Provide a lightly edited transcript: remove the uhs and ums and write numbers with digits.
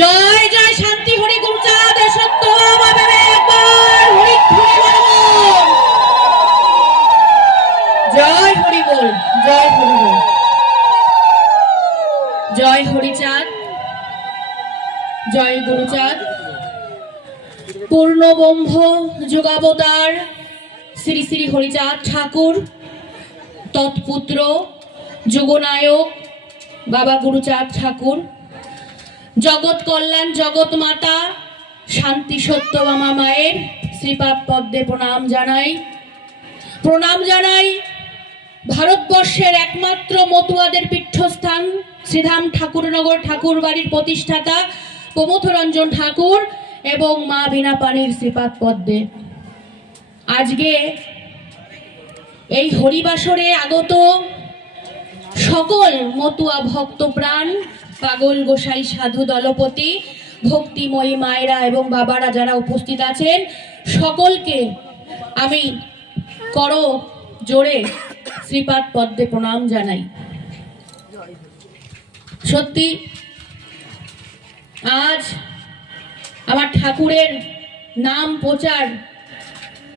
জয় জয় শান্তি হরি গুরুচাঁদ সত্য একবার হরি জয় হরি বল, জয় হরি বল। জয় হরিচাঁদ, জয় গুরুচাঁদ। পূর্ণব্রহ্ম যুগাবতার শ্রী শ্রী হরিচাঁদ ঠাকুর, তৎপুত্র যুগনায়ক বাবা গুরুচাঁদ ঠাকুর, জগৎ কল্যাণ জগৎ মাতা শান্তি সত্যভামা মায়ের শ্রীপাদ পদ্মে প্রণাম জানাই। প্রণাম জানাই ভারতবর্ষের একমাত্র মতুয়াদের পীঠস্থান শ্রীধাম ঠাকুরনগর ঠাকুর বাড়ির প্রতিষ্ঠাতা প্রমথরঞ্জন ঠাকুর এবং মা বিনা পানির শ্রীপাদ পদ্মে। আজকে এই হরিবাসরে আগত সকল মতুয়া ভক্ত প্রাণ, পাগল গোসাই সাধু দলপতি, ভক্তিময়ী মায়েরা এবং বাবারা যারা উপস্থিত আছেন, সকলকে আমি কর জোরে শ্রীপাদ পদ্মে প্রণাম জানাই। সত্যি আজ আমার ঠাকুরের নাম প্রচার